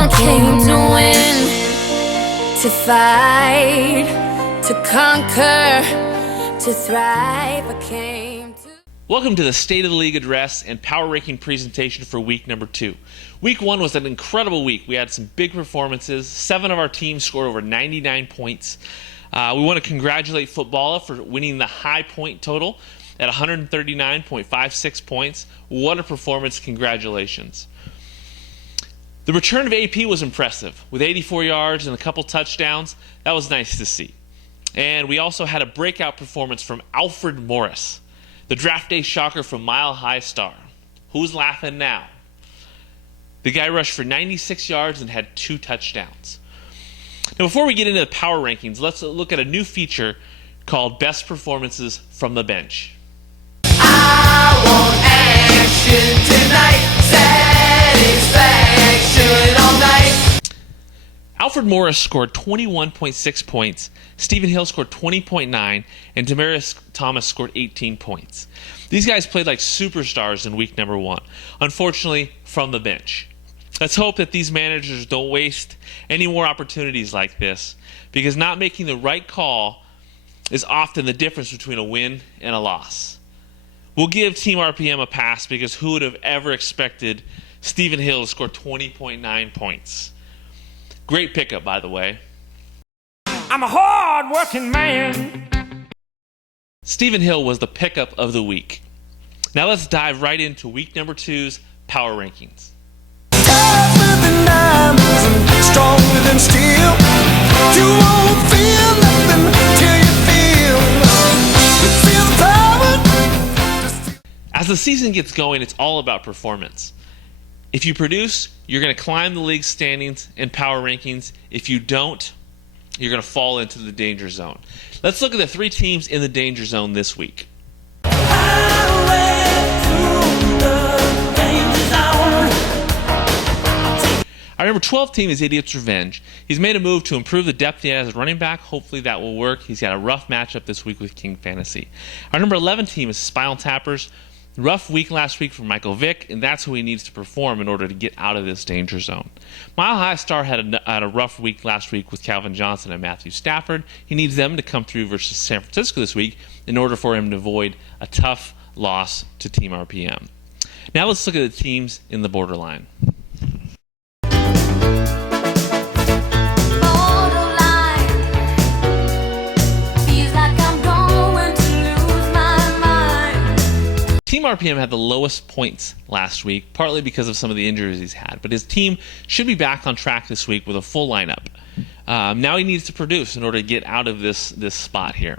I came to win, to fight, to conquer, to thrive. I came to... Welcome to the State of the League address and power ranking presentation for week number 2. Week 1 was an incredible week. We had some big performances. 7 of our teams scored over 99 points. We want to congratulate Footballa for winning the high point total at 139.56 points. What a performance. Congratulations. The return of AP was impressive with 84 yards and a couple touchdowns. That was nice to see. And we also had a breakout performance from Alfred Morris, the draft day shocker from Mile High Star. Who's laughing now? The guy rushed for 96 yards and had 2 touchdowns. Now, before we get into the power rankings, let's look at a new feature called Best Performances from the Bench. I want action tonight, satisfaction all night. Alfred Morris scored 21.6 points, Stephen Hill scored 20.9, and Demaryius Thomas scored 18 points. These guys played like superstars in week number 1, unfortunately from the bench. Let's hope that these managers don't waste any more opportunities like this, because not making the right call is often the difference between a win and a loss. We'll give Team RPM a pass because who would have ever expected Stephen Hill to score 20.9 points? Great pickup, by the way. I'm a hard-working man. Stephen Hill was the pickup of the week. Now let's dive right into week number 2's power rankings. Tougher than diamonds and stronger than steel. You won't feel nothing till you feel the power. As the season gets going, it's all about performance. If you produce, you're going to climb the league standings and power rankings. If you don't, you're going to fall into the danger zone. Let's look at the 3 teams in the danger zone this week. Our number 12 team is Idiot's Revenge. He's made a move to improve the depth he has at running back. Hopefully that will work. He's got a rough matchup this week with King Fantasy. Our number 11 team is Spinal Tappers. Rough week last week for Michael Vick, and that's who he needs to perform in order to get out of this danger zone. Mile High Star had a rough week last week with Calvin Johnson and Matthew Stafford. He needs them to come through versus San Francisco this week in order for him to avoid a tough loss to Team RPM. Now let's look at the teams in the borderline. Team RPM had the lowest points last week, partly because of some of the injuries he's had, but his team should be back on track this week with a full lineup. Now he needs to produce in order to get out of this spot here.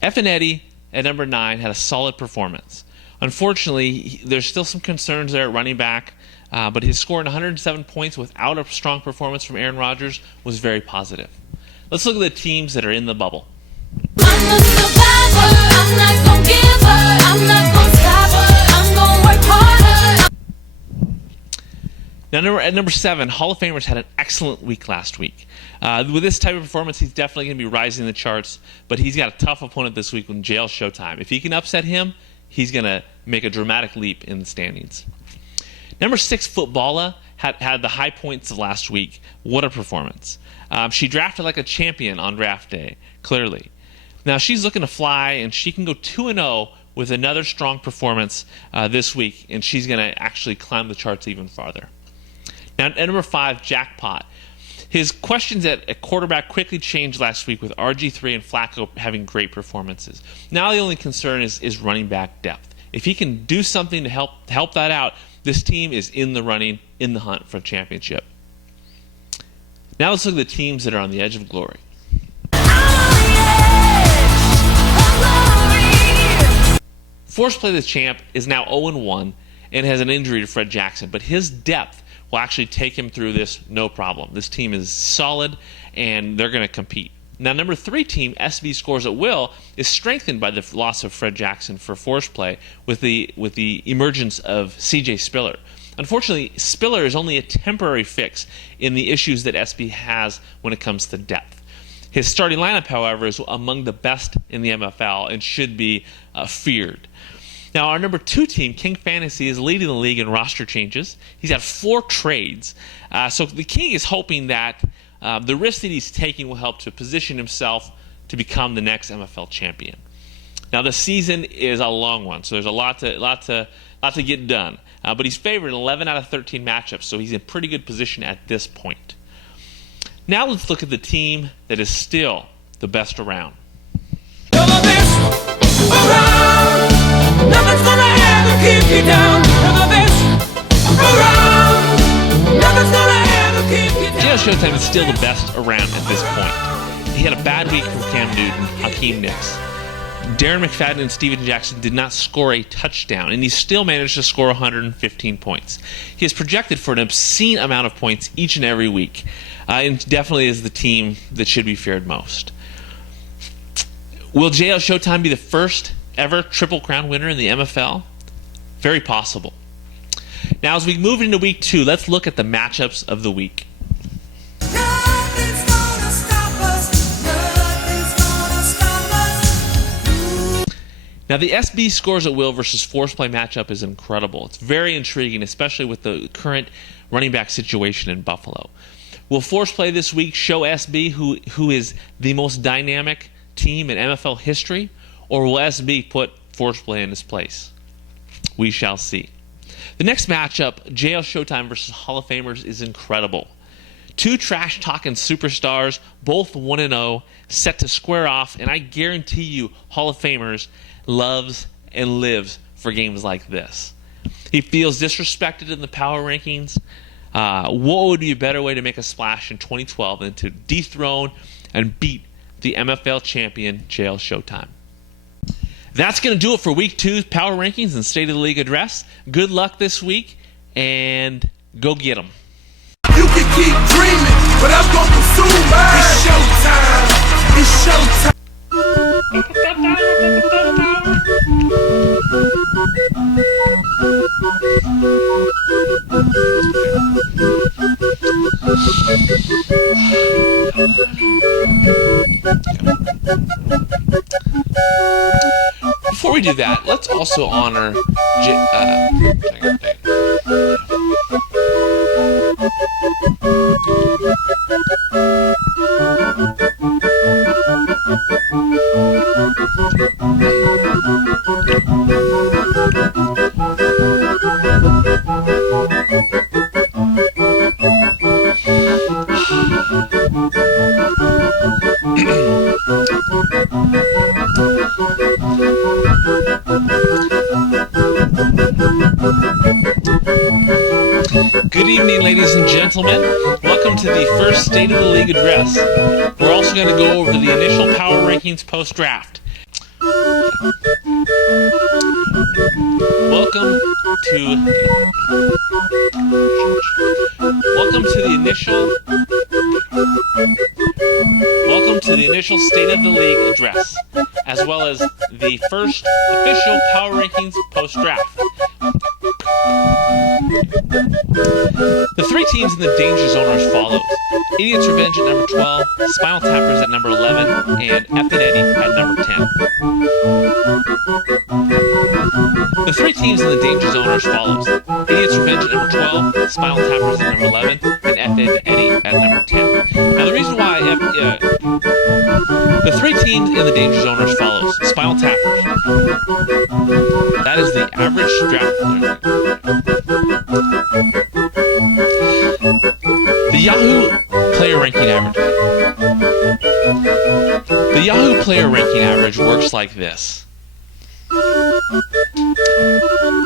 F and Eddie at number 9 had a solid performance. Unfortunately, there's still some concerns there at running back, but his score in 107 points without a strong performance from Aaron Rodgers was very positive. Let's look at the teams that are in the bubble. I'm a survivor, I'm not gonna give up, I'm not gonna stop her, I'm gonna work harder. Now, at number 7, Hall of Famers had an excellent week last week. With this type of performance, he's definitely going to be rising the charts, but he's got a tough opponent this week with Jail Showtime. If he can upset him, he's going to make a dramatic leap in the standings. Number 6, Footballa, had the high points of last week. What a performance. She drafted like a champion on draft day, clearly. Now, she's looking to fly, and she can go 2-0 with another strong performance this week, and she's going to actually climb the charts even farther. Now, at number 5, Jackpot. His questions at quarterback quickly changed last week with RG3 and Flacco having great performances. Now the only concern is running back depth. If he can do something to help that out, this team is in the running, in the hunt for a championship. Now let's look at the teams that are on the edge of glory. Force Play the Champ is now 0-1 and has an injury to Fred Jackson, but his depth will actually take him through this no problem. This team is solid, and they're going to compete. Now, number 3 team, SV Scores at Will, is strengthened by the loss of Fred Jackson for Force Play with the emergence of CJ Spiller. Unfortunately, Spiller is only a temporary fix in the issues that SB has when it comes to depth. His starting lineup, however, is among the best in the MFL and should be feared. Now, our number 2 team, King Fantasy, is leading the league in roster changes. He's had 4 trades. So the King is hoping that the risk that he's taking will help to position himself to become the next MFL champion. Now, the season is a long one, so there's a lot to get done. But he's favored in 11 out of 13 matchups, so he's in pretty good position at this point. Now let's look at the team that is still the best around. You're the best around. Nothing's gonna ever keep you down. You're the best around. Nothing's gonna ever keep you down. JL Showtime is still the best around at this point. He had a bad week from Cam Newton, Hakeem Nicks. Darren McFadden and Steven Jackson did not score a touchdown, and he still managed to score 115 points. He is projected for an obscene amount of points each and every week, and definitely is the team that should be feared most. Will JL Showtime be the first ever Triple Crown winner in the MFL? Very possible. Now, as we move into week 2, let's look at the matchups of the week. Nothing's gonna stop us. Nothing's gonna stop us. Now, the SB Scores at Will versus Force Play matchup is incredible. It's very intriguing, especially with the current running back situation in Buffalo. Will Force Play this week show SB who is the most dynamic team in MFL history, or will SB put Force Play in his place? We shall see. The next matchup, JL Showtime versus Hall of Famers, is incredible. 2 trash-talking superstars, both 1-0, set to square off, and I guarantee you Hall of Famers loves and lives for games like this. He feels disrespected in the power rankings. What would be a better way to make a splash in 2012 than to dethrone and beat the MFL champion, JL Showtime? That's going to do it for Week 2's Power Rankings and State of the League Address. Good luck this week, and go get them. You can keep dreaming, but I'm gonna pursue mine. It's showtime. It's showtime. Before we do that, let's also honor Good evening, ladies and gentlemen. Welcome to the first State of the League Address. We're also going to go over the initial power rankings post-draft. Welcome to the initial State of the League Address, as well as the first official power rankings post-draft. The 3 teams in the danger zone are as follows: Idiot's Revenge at number 12, Spinal Tappers at number 11, and F and Eddie at number 10. The 3 teams in the danger zone are as follows: Idiot's Revenge at number 12, Spinal Tappers at number 11, and F and Eddie at number 10. Now, the reason why the 3 teams in the danger zone are as follows: Spinal Tappers. That is the average draft. The Yahoo player ranking average. The Yahoo player ranking average works like this.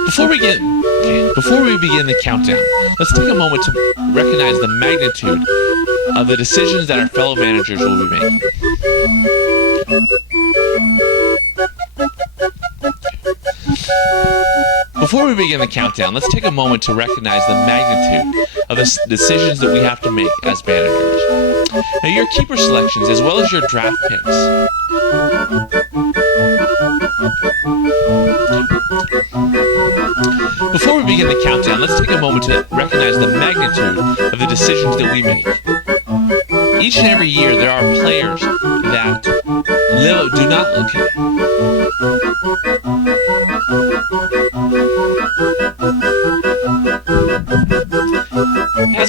Before we begin the countdown, let's take a moment to recognize the magnitude of the decisions that our fellow managers will be making. Before we begin the countdown, let's take a moment to recognize the magnitude of the decisions that we have to make as managers. Now, your keeper selections, as well as your draft picks, before we begin the countdown, let's take a moment to recognize the magnitude of the decisions that we make. Each and every year, there are players that do not. Okay.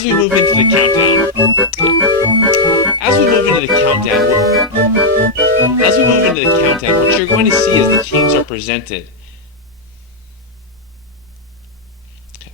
we move into the countdown, what you're going to see as the teams are presented